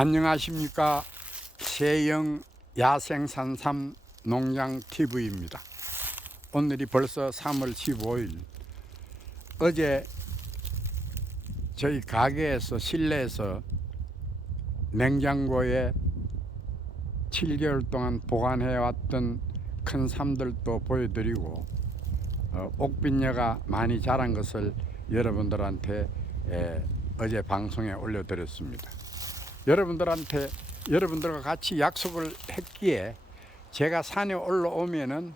안녕하십니까. 세영 야생산삼 농장TV입니다. 오늘이 벌써 3월 15일. 어제 저희 가게에서 실내에서 냉장고에 7개월 동안 보관해왔던 큰 삼들도 보여드리고 옥빈녀가 많이 자란 것을 여러분들한테 어제 방송에 올려드렸습니다. 여러분들과 같이 약속을 했기에 제가 산에 올라오면은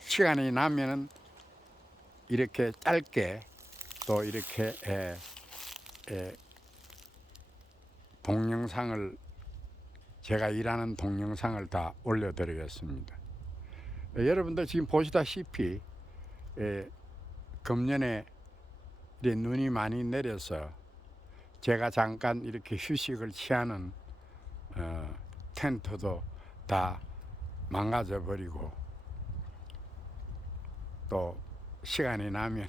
시간이 나면은 이렇게 짧게 또 이렇게 동영상을 제가 일하는 동영상을 다 올려드리겠습니다. 여러분들 지금 보시다시피 금년에 눈이 많이 내려서 제가 잠깐 이렇게 휴식을 취하는 텐트도 다 망가져 버리고 또 시간이 나면은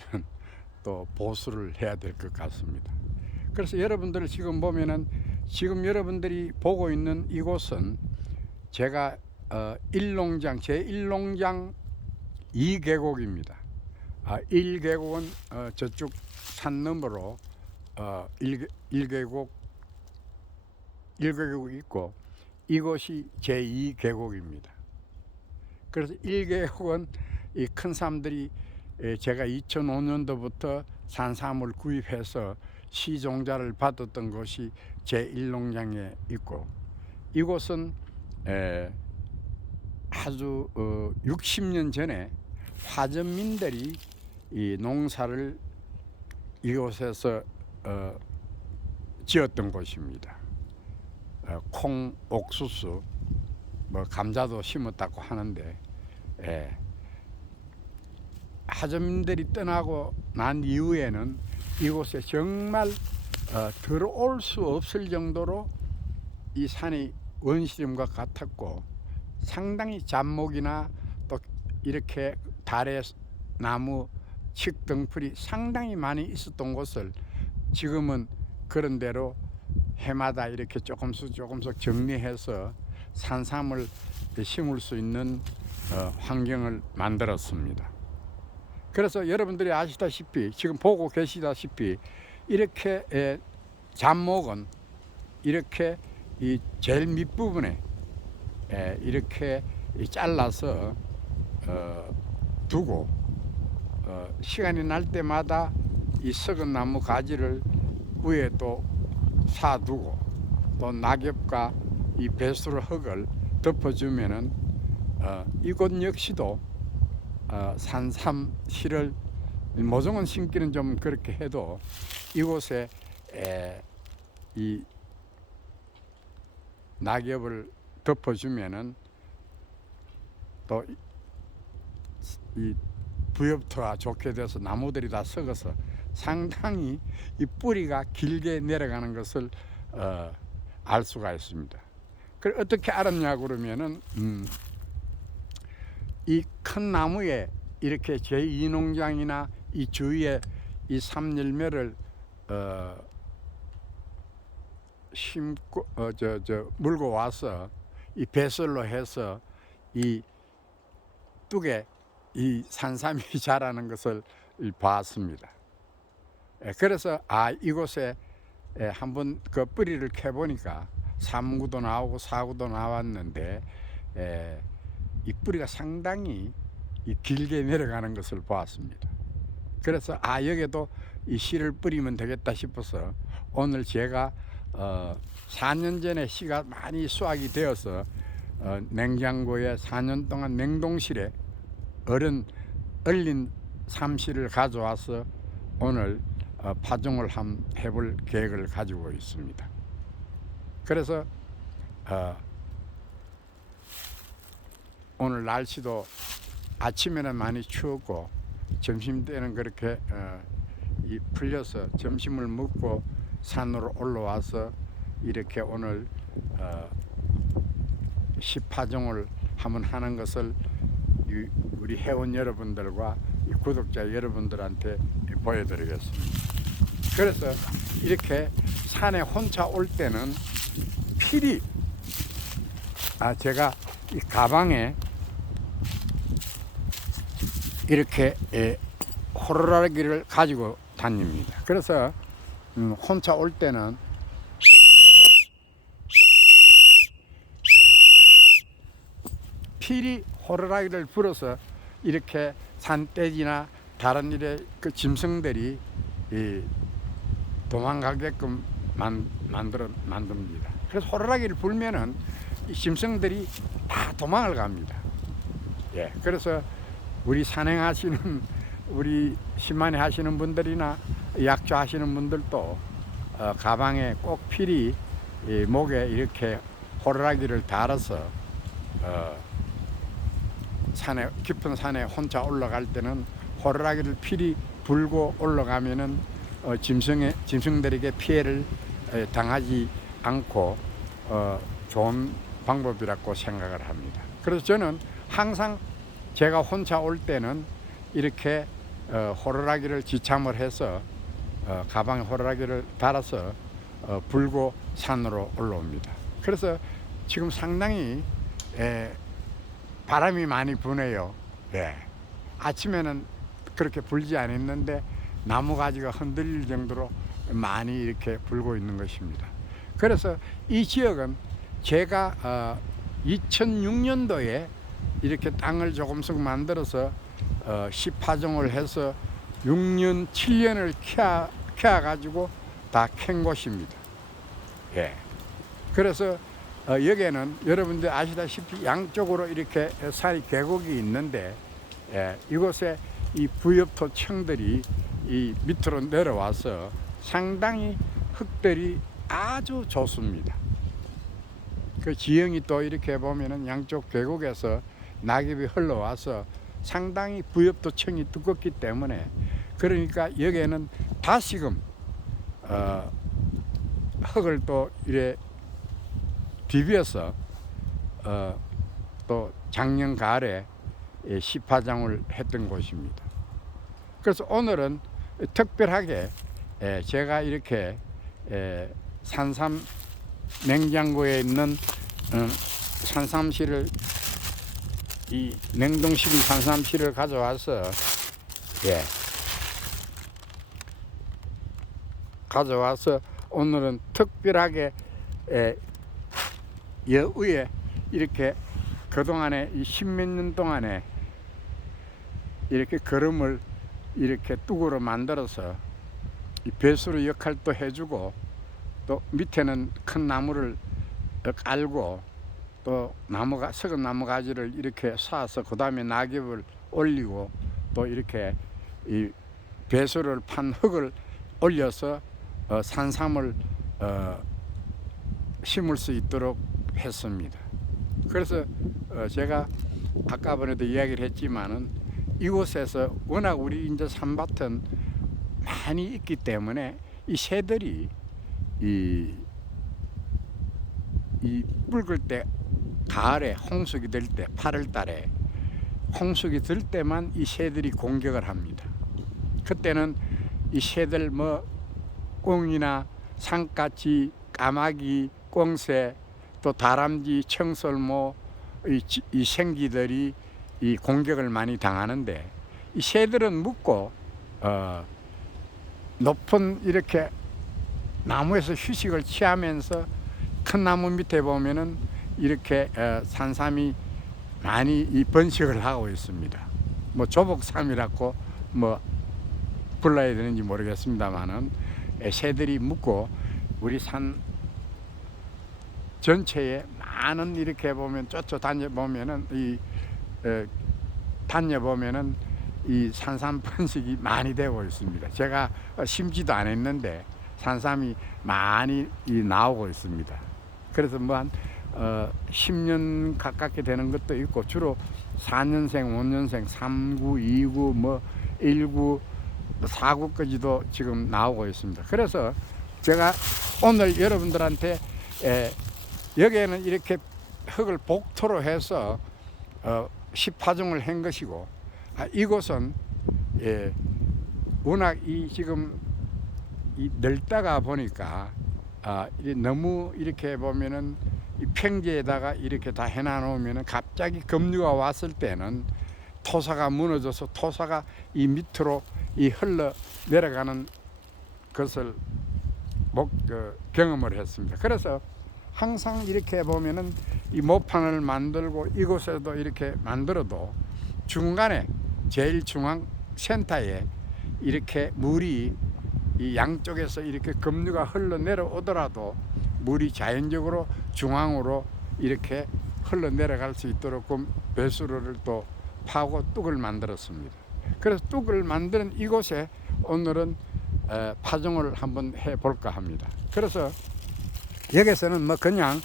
또 보수를 해야 될 것 같습니다. 그래서 여러분들 지금 보면은 지금 여러분들이 보고 있는 이곳은 제가 일농장 제1농장 2계곡입니다. 1계곡은 저쪽 산 너머로 1계곡 있고 이곳이 제2계곡입니다. 그래서 1계곡은 이 큰 삼들이 제가 2005년도부터 산삼을 구입해서 시종자를 받았던 곳이 제1농장에 있고 이곳은 아주 60년 전에 화전민들이 이 농사를 이곳에서 지었던 곳입니다. 콩, 옥수수, 감자도 심었다고 하는데 하전민들이 떠나고 난 이후에는 이곳에 정말 들어올 수 없을 정도로 이 산이 원시림과 같았고 상당히 잡목이나 또 이렇게 달의 나무 칡등풀이 상당히 많이 있었던 곳을 지금은 그런 대로 해마다 이렇게 조금씩 정리해서 산삼을 심을 수 있는 환경을 만들었습니다. 그래서 여러분들이 아시다시피 지금 보고 계시다시피 이렇게 잡목은 이렇게 이 제일 밑부분에 이렇게 잘라서 두고 시간이 날 때마다 이 썩은 나무 가지를 위에 또 사두고 또 낙엽과 이 배수로 흙을 덮어주면은 이곳 역시도 산삼 실을 모종은 심기는 좀 그렇게 해도 이곳에 이 낙엽을 덮어주면은 또 이 부엽토가 좋게 돼서 나무들이 다 썩어서 상당히 이 뿌리가 길게 내려가는 것을 알 수가 있습니다. 그걸 어떻게 알았냐 그러면은 이 큰 나무에 이렇게 제2농장이나 이 주위에 이 삼열매를 심고 물고 와서 이 배설로 해서 이 뚝에 이 산삼이 자라는 것을 봤습니다. 그래서 이곳에 한번 그 뿌리를 캐보니까 3구도 나오고 4구도 나왔는데 이 뿌리가 상당히 이 길게 내려가는 것을 보았습니다. 그래서 여기도 이 씨를 뿌리면 되겠다 싶어서 오늘 제가 4년 전에 씨가 많이 수확이 되어서 냉장고에 4년 동안 냉동실에 얼린 삼씨를 가져와서 오늘 파종을 해볼 계획을 가지고 있습니다. 그래서 오늘 날씨도 아침에는 많이 추웠고 점심 때는 그렇게 풀려서 점심을 먹고 산으로 올라와서 이렇게 오늘 시파종을 한번 하는 것을 우리 회원 여러분들과 구독자 여러분들한테 보여드리겠습니다. 그래서 이렇게 산에 혼자 올 때는 필히 제가 이 가방에 이렇게 호루라기를 가지고 다닙니다. 그래서 혼자 올 때는 필히 호루라기를 불어서 이렇게 산돼지나 다른 일에 그 짐승들이 도망가게끔 만듭니다. 그래서 호루라기를 불면은 이 짐승들이 다 도망을 갑니다. 예, 그래서 우리 산행하시는 우리 시만에 하시는 분들이나 약초 하시는 분들도 가방에 꼭 필히 목에 이렇게 호루라기를 달아서 산에 깊은 산에 혼자 올라갈 때는 호루라기를 필히 불고 올라가면은 짐승들에게 피해를 당하지 않고 좋은 방법이라고 생각을 합니다. 그래서 저는 항상 제가 혼자 올 때는 이렇게 호루라기를 지참을 해서 가방에 호루라기를 달아서 불고 산으로 올라옵니다. 그래서 지금 상당히 바람이 많이 부네요. 예. 아침에는 그렇게 불지 않았는데 나무가지가 흔들릴 정도로 많이 이렇게 불고 있는 것입니다. 그래서 이 지역은 제가 2006년도에 이렇게 땅을 조금씩 만들어서 10파종을 해서 6년, 7년을 키워가지고 다 캔 곳입니다. 예. 그래서 여기에는 여러분들 아시다시피 양쪽으로 이렇게 산이 계곡이 있는데 이곳에 이 부엽토청들이 이 밑으로 내려와서 상당히 흙들이 아주 좋습니다. 그 지형이 또 이렇게 보면은 양쪽 계곡에서 낙엽이 흘러와서 상당히 부엽토청이 두껍기 때문에 그러니까 여기에는 다시금 흙을 또 이래 디비어서 또 작년 가을에 시파장을 했던 곳입니다. 그래서 오늘은 특별하게 제가 이렇게 산삼 냉장고에 있는 산삼씨를 이 냉동식인 산삼씨를 가져와서 오늘은 특별하게 여위에 이렇게 그동안에 이 십몇 년 동안에 이렇게 거름을 이렇게 뚝으로 만들어서 이 배수로 역할도 해주고 또 밑에는 큰 나무를 깔고 또 썩은 나무 가지를 이렇게 쏴서 그 다음에 낙엽을 올리고 또 이렇게 이 배수를 판 흙을 올려서 산삼을 심을 수 있도록 했습니다. 그래서 제가 아까 전에도 이야기를 했지만은 이곳에서 워낙 우리 이제 산밭은 많이 있기 때문에 이 새들이 이 붉을 때 가을에 홍수기 될 때 8월 달에 홍수기 들 때만 이 새들이 공격을 합니다. 그때는 이 새들 뭐 꽁이나 산까치, 까마귀, 꽁새 또 다람쥐, 청설모 이 생쥐들이 이 공격을 많이 당하는데 이 새들은 묵고 높은 이렇게 나무에서 휴식을 취하면서 큰 나무 밑에 보면은 이렇게 산삼이 많이 이 번식을 하고 있습니다. 뭐 조복삼이라고 뭐 불러야 되는지 모르겠습니다만은 새들이 묵고 우리 산 전체에 많은 이렇게 보면 쫓아 다녀 보면은 이 산삼 번식이 많이 되고 있습니다. 제가 심지도 않았는데 산삼이 많이 나오고 있습니다. 그래서 뭐 한 10년 가깝게 되는 것도 있고 주로 4년생, 5년생, 3구, 2구, 뭐 1구, 4구까지도 지금 나오고 있습니다. 그래서 제가 오늘 여러분들한테 여기에는 이렇게 흙을 복토로 해서 10파종을 한 것이고 이곳은 워낙 이 지금 이 넓다가 보니까 너무 이렇게 보면은 이 평지에다가 이렇게 다 해놔놓으면은 갑자기 급류가 왔을 때는 토사가 무너져서 토사가 이 밑으로 이 흘러 내려가는 것을 경험을 했습니다. 그래서 항상 이렇게 보면은 이 모판을 만들고 이곳에도 이렇게 만들어도 중간에 제일 중앙 센터에 이렇게 물이 이 양쪽에서 이렇게 급류가 흘러 내려오더라도 물이 자연적으로 중앙으로 이렇게 흘러 내려갈 수 있도록 배수로를 또 파고 뚝을 만들었습니다. 그래서 뚝을 만드는 이곳에 오늘은 파종을 한번 해볼까 합니다. 그래서 여기서는 뭐 그냥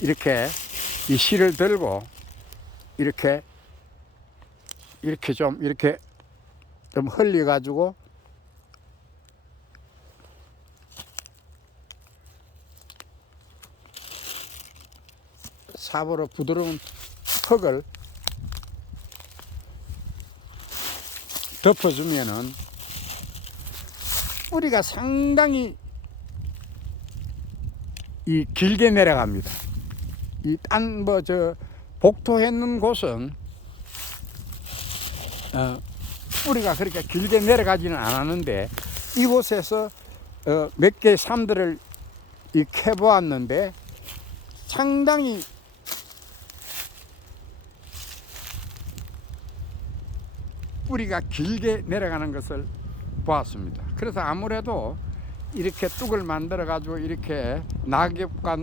이렇게 이 실을 들고 이렇게 좀 흘려 가지고 삽으로 부드러운 흙을 덮어주면은 뿌리가 상당히 이 길게 내려갑니다. 이 딴 복토했는 곳은 뿌리가 그렇게 길게 내려가지는 않았는데 이곳에서 몇 개의 삶들을 캐보았는데 상당히 뿌리가 길게 내려가는 것을 보았습니다. 그래서 아무래도 이렇게 뚝을 만들어 가지고 이렇게 낙엽과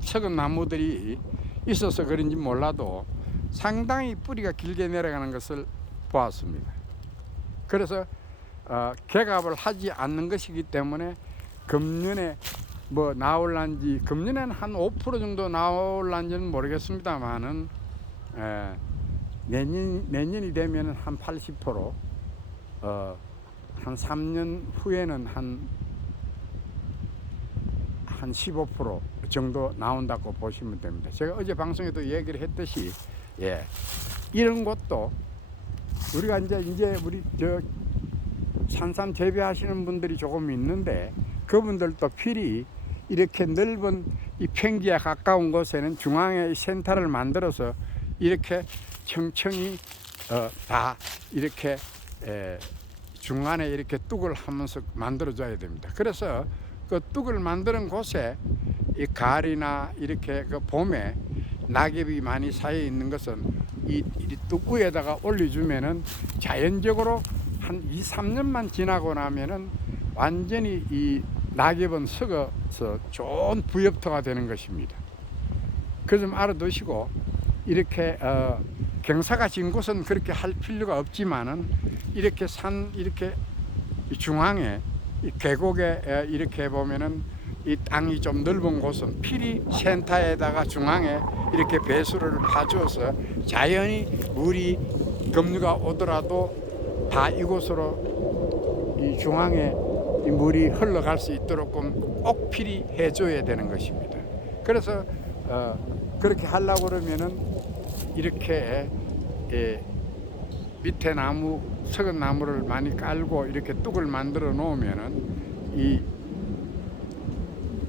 썩은 나무들이 있어서 그런지 몰라도 상당히 뿌리가 길게 내려가는 것을 보았습니다. 그래서 개갑을 하지 않는 것이기 때문에 금년에 나올란지, 금년에는 한 5% 정도 나올란지는 모르겠습니다만은 내년이 되면은 한 80%, 한 3년 후에는 한 15% 정도 나온다고 보시면 됩니다. 제가 어제 방송에도 얘기를 했듯이, 이런 것도 우리가 이제 우리 산삼 재배하시는 분들이 조금 있는데 그분들도 필히 이렇게 넓은 이 평지에 가까운 곳에는 중앙에 센터를 만들어서 이렇게 청청이 다 이렇게 중간에 이렇게 뚝을 하면서 만들어줘야 됩니다. 그래서 그 뚝을 만드는 곳에 이 가을이나 이렇게 그 봄에 낙엽이 많이 쌓여 있는 것은 이 뚝 위에다가 올려주면은 자연적으로 한 2, 3년만 지나고 나면은 완전히 이 낙엽은 썩어서 좋은 부엽토가 되는 것입니다. 그 좀 알아두시고 이렇게 경사가 진 곳은 그렇게 할 필요가 없지만은 이렇게 이렇게 중앙에 이 계곡에 이렇게 보면은 이 땅이 좀 넓은 곳은 필히 센터에다가 중앙에 이렇게 배수로를 파주어서 자연히 물이 급류가 오더라도 다 이곳으로 이 중앙에 이 물이 흘러갈 수 있도록 꼭 필히 해줘야 되는 것입니다. 그래서 그렇게 하려고 그러면은 이렇게 밑에 나무, 썩은 나무를 많이 깔고 이렇게 뚝을 만들어 놓으면은 이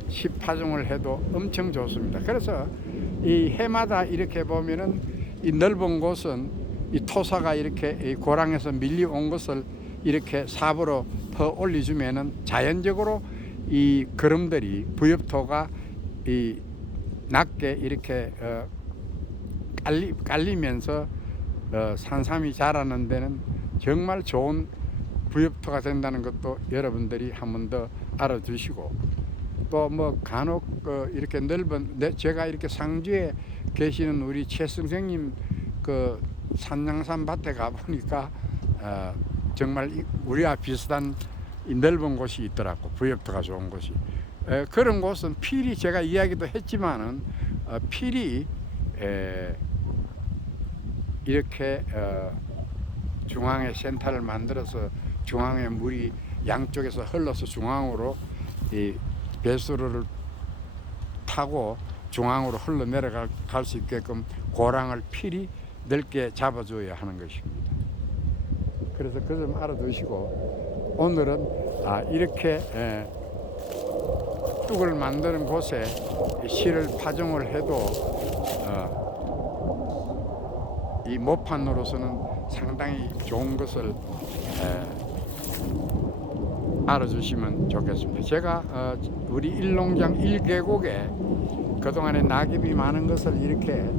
시파종을 해도 엄청 좋습니다. 그래서 이 해마다 이렇게 보면은 이 넓은 곳은 이 토사가 이렇게 이 고랑에서 밀려온 것을 이렇게 삽으로 더 올려주면은 자연적으로 이 거름들이 부엽토가 이 낮게 이렇게 깔리면서 산삼이 자라는 데는 정말 좋은 부엽토가 된다는 것도 여러분들이 한 번 더 알아주시고, 또 간혹 이렇게 넓은 제가 이렇게 상주에 계시는 우리 최 선생님 그 산양산 밭에 가 보니까 정말 우리와 비슷한 이 넓은 곳이 있더라고, 부엽토가 좋은 곳이. 그런 곳은 필히 제가 이야기도 했지만은 필히 이렇게 중앙에 센터를 만들어서 중앙에 물이 양쪽에서 흘러서 중앙으로 이 배수로를 타고 중앙으로 흘러 내려갈 수 있게끔 고랑을 필히 넓게 잡아줘야 하는 것입니다. 그래서 그 점 알아두시고 오늘은 이렇게 뚝을 만드는 곳에 실을 파종을 해도 이 모판으로서는 상당히 좋은 것을 알아주시면 좋겠습니다. 제가 우리 일농장 1계곡에 그동안에 낙엽이 많은 것을 이렇게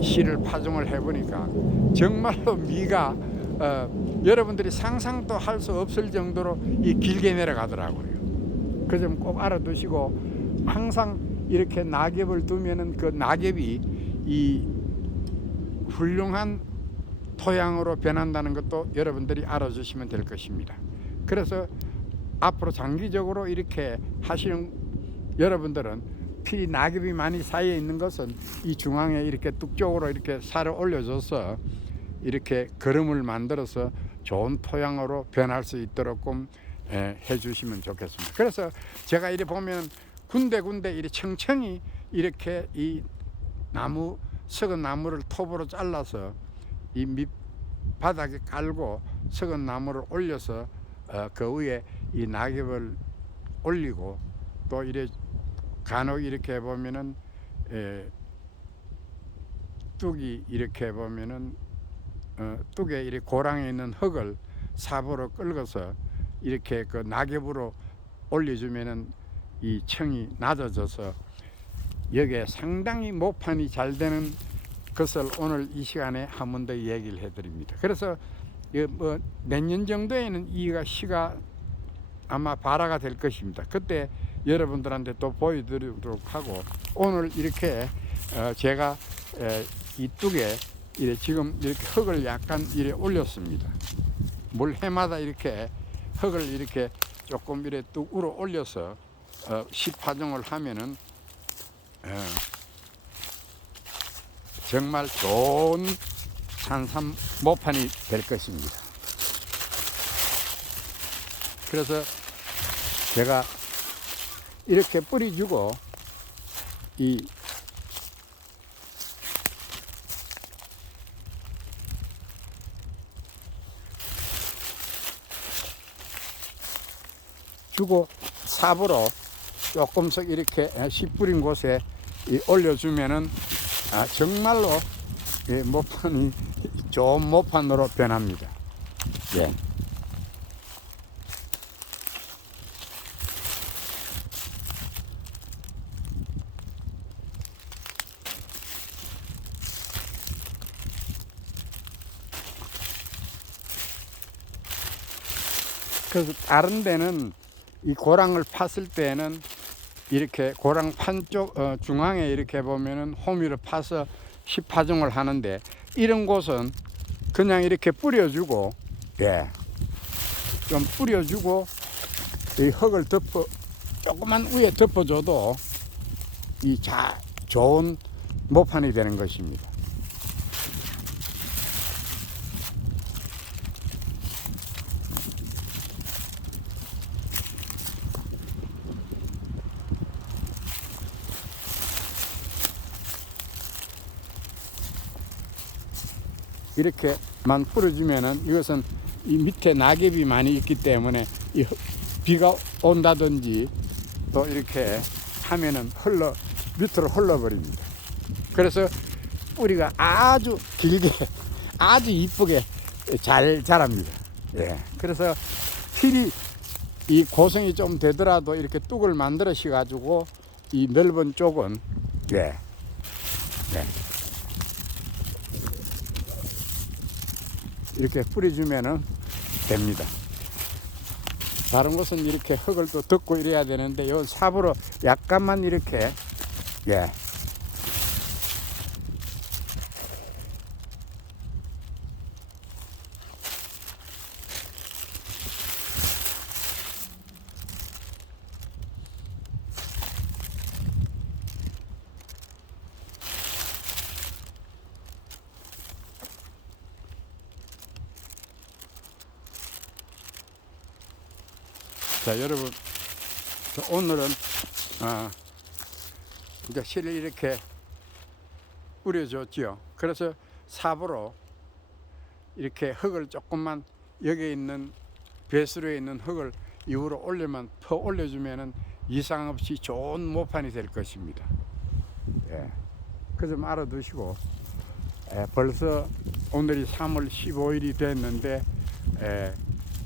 실을 파종을 해보니까 정말로 미가 여러분들이 상상도 할 수 없을 정도로 이 길게 내려가더라고요. 그 점 꼭 알아두시고 항상 이렇게 낙엽을 두면은 그 낙엽이 이 훌륭한 토양으로 변한다는 것도 여러분들이 알아주시면 될 것입니다. 그래서 앞으로 장기적으로 이렇게 하시는 여러분들은 필히 낙엽이 많이 쌓여 있는 것은 이 중앙에 이렇게 뚝 쪽으로 이렇게 살을 올려줘서 이렇게 거름을 만들어서 좋은 토양으로 변할 수 있도록 해주시면 좋겠습니다. 그래서 제가 이렇게 보면 군데군데 이렇게 청청이 이렇게 이 나무, 썩은 나무를 톱으로 잘라서 이 밑바닥에 깔고 썩은 나무를 올려서 그 위에 이 낙엽을 올리고 또 이래 간혹 이렇게 보면은 뚝이 이렇게 보면은 뚝에 이렇게 고랑에 있는 흙을 삽으로 긁어서 이렇게 그 낙엽으로 올려주면은 이 청이 낮아져서 여기에 상당히 모판이 잘 되는 것을 오늘 이 시간에 한 번 더 얘기를 해드립니다. 그래서 뭐 내년 정도에는 이가 시가 아마 발화가 될 것입니다. 그때 여러분들한테 또 보여드리도록 하고 오늘 이렇게 제가 이 뚝에 지금 이렇게 흙을 약간 이래 올렸습니다. 물 해마다 이렇게 흙을 이렇게 조금 이래 뚝 우러 올려서 시파종을 하면은 정말 좋은 산삼 모판이 될 것입니다. 그래서 제가 이렇게 뿌리주고 주고 삽으로 조금씩 이렇게 씨 뿌린 곳에 올려주면은 정말로 모판이 좋은 모판으로 변합니다. 예. 그래서 다른 데는 이 고랑을 팠을 때는 이렇게 고랑 판 쪽 중앙에 이렇게 보면은 호미를 파서 시파종을 하는데 이런 곳은 그냥 이렇게 뿌려주고 좀 뿌려주고 이 흙을 조금만 위에 덮어줘도 이 좋은 모판이 되는 것입니다. 이렇게만 뿌려주면은 이것은 이 밑에 낙엽이 많이 있기 때문에 이 비가 온다든지 또 이렇게 하면은 밑으로 흘러버립니다. 그래서 뿌리가 아주 길게 아주 이쁘게 잘 자랍니다. 예. 그래서 필히 이 고성이 좀 되더라도 이렇게 뚝을 만들어시 가지고 이 넓은 쪽은 이렇게 뿌려주면은 됩니다. 다른 곳은 이렇게 흙을 또 덮고 이래야 되는데 요 삽으로 약간만 이렇게 자, 여러분, 오늘은 이제 실을 이렇게 뿌려줬지요. 그래서 삽으로 이렇게 흙을 조금만 여기 있는 배수로에 있는 흙을 이후로 올려만 더 올려주면은 이상 없이 좋은 모판이 될 것입니다. 예. 그 좀 알아두시고, 벌써 오늘이 3월 15일이 됐는데,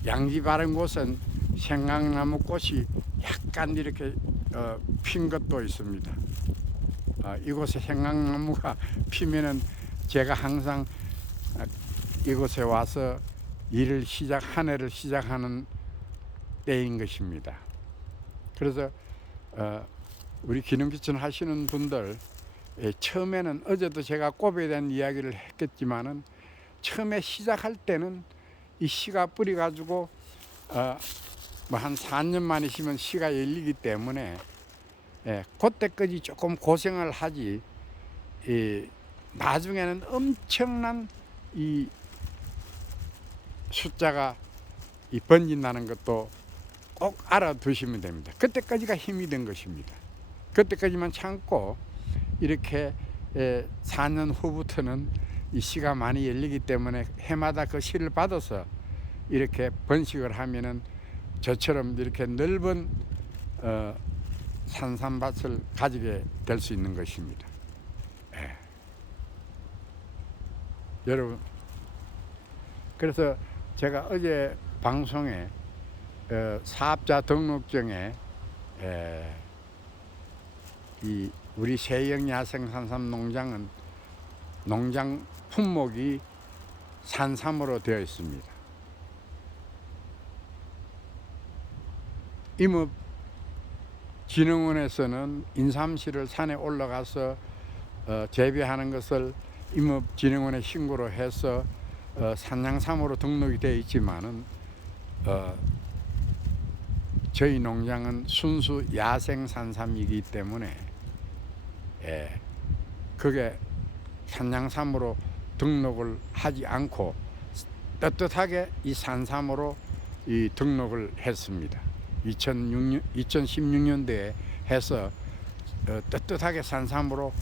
양지 바른 곳은 생강나무 꽃이 약간 이렇게 핀 것도 있습니다. 이곳에 생강나무가 피면은 제가 항상 이곳에 와서 한 해를 시작하는 때인 것입니다. 그래서 우리 기능기천 하시는 분들, 처음에는 어제도 제가 꽃에 대한 이야기를 했겠지만은, 처음에 시작할 때는 이 씨가 뿌리 가지고 뭐 한 4년 만이시면 씨가 열리기 때문에 그때까지 조금 고생을 하지, 나중에는 엄청난 이 숫자가 번진다는 것도 꼭 알아두시면 됩니다. 그때까지가 힘이 된 것입니다. 그때까지만 참고 이렇게 4년 후부터는 이 씨가 많이 열리기 때문에 해마다 그 씨를 받아서 이렇게 번식을 하면은 저처럼 이렇게 넓은 산삼밭을 가지게 될 수 있는 것입니다. 여러분, 그래서 제가 어제 방송에 사업자 등록증에 이 우리 세영 야생 산삼 농장은 농장 품목이 산삼으로 되어 있습니다. 임업진흥원에서는 인삼씨를 산에 올라가서 재배하는 것을 임업진흥원에 신고를 해서 산양삼으로 등록이 되어 있지만은 저희 농장은 순수 야생 산삼이기 때문에 그게 산양삼으로 등록을 하지 않고 떳떳하게 이 산삼으로 이 등록을 했습니다. 2016년도에 해서 떳떳하게 산삼으로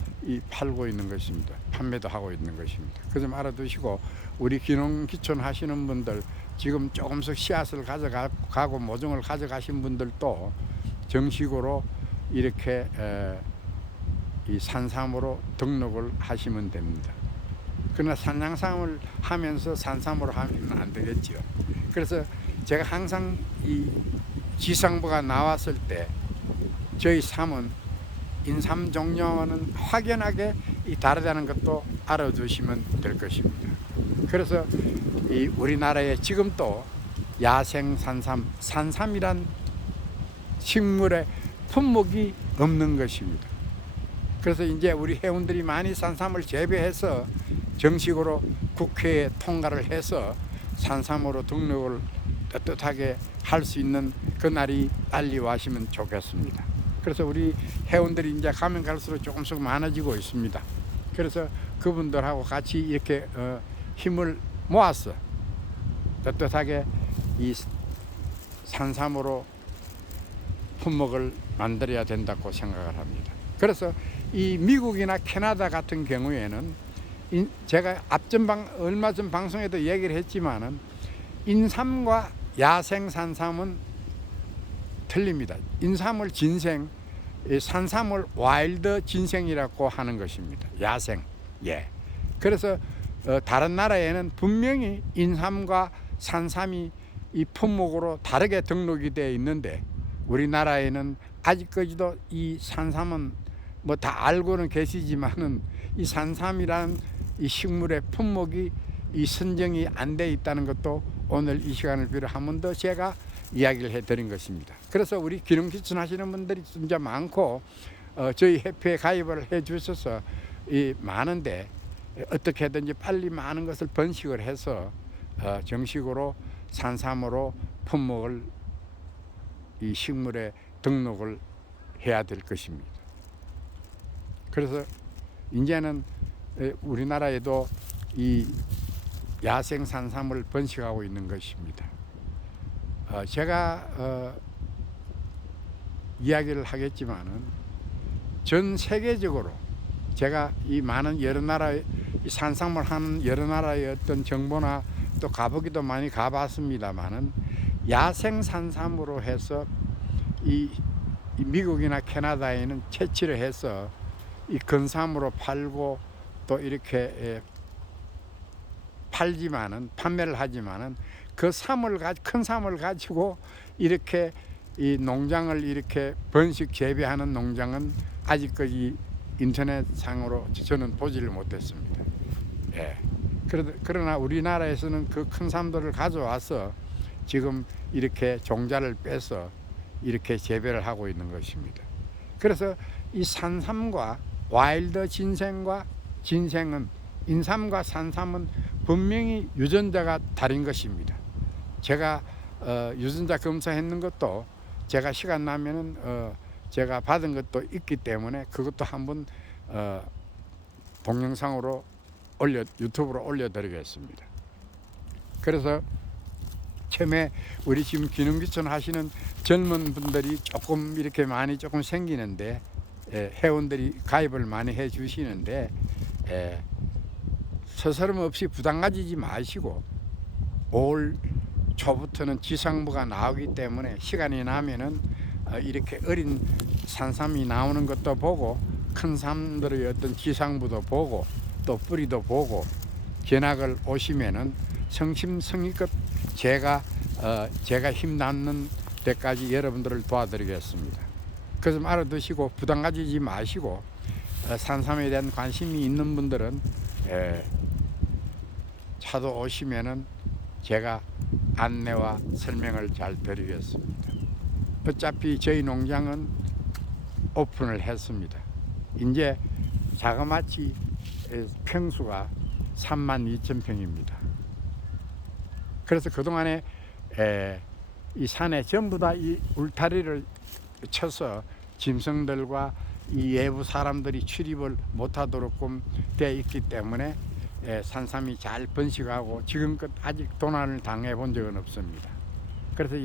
팔고 있는 것입니다. 판매도 하고 있는 것입니다. 그 점 알아두시고, 우리 기농기촌 하시는 분들, 지금 조금씩 씨앗을 가져가고 모종을 가져가신 분들도 정식으로 이렇게 이 산삼으로 등록을 하시면 됩니다. 그러나 산양삼을 하면서 산삼으로 하면 안 되겠죠. 그래서 제가 항상 이 지상부가 나왔을 때 저희 삼은 인삼 종류는 확연하게 다르다는 것도 알아두시면 될 것입니다. 그래서 이 우리나라에 지금 또 야생 산삼이란 식물의 품목이 없는 것입니다. 그래서 이제 우리 회원들이 많이 산삼을 재배해서 정식으로 국회에 통과를 해서 산삼으로 등록을 떳떳하게 할 수 있는 그날이 빨리 와시면 좋겠습니다. 그래서 우리 회원들이 이제 가면 갈수록 조금씩 많아지고 있습니다. 그래서 그분들하고 같이 이렇게 힘을 모아서 떳떳하게 이 산삼으로 품목을 만들어야 된다고 생각을 합니다. 그래서 이 미국이나 캐나다 같은 경우에는 제가 얼마 전 방송에도 얘기를 했지만은 인삼과 야생 산삼은 틀립니다. 인삼을 진생, 산삼을 와일드 진생이라고 하는 것입니다. 야생. 그래서 다른 나라에는 분명히 인삼과 산삼이 이 품목으로 다르게 등록이 되어 있는데, 우리나라에는 아직까지도 이 산삼은 뭐 다 알고는 계시지만은 이 산삼이라는 이 식물의 품목이 이 선정이 안 돼 있다는 것도 오늘 이 시간을 빌어 한 번 더 제가 이야기를 해드린 것입니다. 그래서 우리 기농기촌 하시는 분들이 진짜 많고 저희 협회에 가입을 해 주셔서 많은데, 어떻게든지 빨리 많은 것을 번식을 해서 정식으로 산삼으로 품목을 이 식물에 등록을 해야 될 것입니다. 그래서 이제는 우리나라에도 이 야생 산삼을 번식하고 있는 것입니다. 제가 이야기를 하겠지만은 전 세계적으로 제가 이 많은 여러 나라의 산삼을 하는 여러 나라의 어떤 정보나 또 가보기도 많이 가봤습니다만은 야생 산삼으로 해서 이 미국이나 캐나다에는 채취를 해서 이 건삼으로 팔고 또 이렇게 판매를 하지만은 그 큰 삼을 가지고 이렇게 이 농장을 이렇게 번식 재배하는 농장은 아직까지 인터넷상으로 저는 보지를 못했습니다. 예. 그러나 우리나라에서는 그 큰 삼들을 가져와서 지금 이렇게 종자를 빼서 이렇게 재배를 하고 있는 것입니다. 그래서 이 산삼과 와일드 진생은 인삼과 산삼은 분명히 유전자가 다른 것입니다. 제가 유전자 검사했는 것도 제가 시간 나면은 제가 받은 것도 있기 때문에 그것도 한번 동영상으로 유튜브로 올려드리겠습니다. 그래서 처음에 우리 지금 기능비촌 하시는 젊은 분들이 조금 이렇게 많이 조금 생기는데 회원들이 가입을 많이 해 주시는데 서스럼 없이 부담 가지지 마시고 올 초부터는 지상부가 나오기 때문에 시간이 나면은 이렇게 어린 산삼이 나오는 것도 보고 큰 삼들의 어떤 지상부도 보고 또 뿌리도 보고 견학을 오시면은 성심성의껏 제가 힘 닿는 데까지 여러분들을 도와드리겠습니다. 그래서 좀 알아두시고 부담 가지지 마시고 산삼에 대한 관심이 있는 분들은 차도 오시면은 제가 안내와 설명을 잘 드리겠습니다. 어차피 저희 농장은 오픈을 했습니다. 이제 자그마치 평수가 32,000평입니다. 그래서 그동안에 이 산에 전부 다 이 울타리를 쳐서 짐승들과 이 외부 사람들이 출입을 못하도록끔 되어 있기 때문에 산삼이 잘 번식하고 지금껏 아직 도난을 당해 본 적은 없습니다. 그래서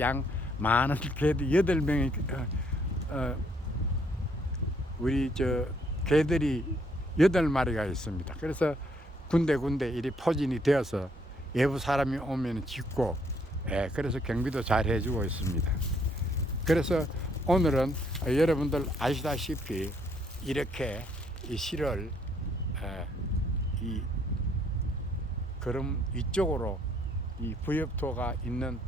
많은 개들 8명이 우리 개들이 8마리가 있습니다. 그래서 군데군데 이리 포진이 되어서 외부 사람이 오면 짖고 그래서 경비도 잘 해주고 있습니다. 그래서 오늘은 여러분들 아시다시피 이렇게 이 실을 이 그럼 이쪽으로 이 부엽토가 있는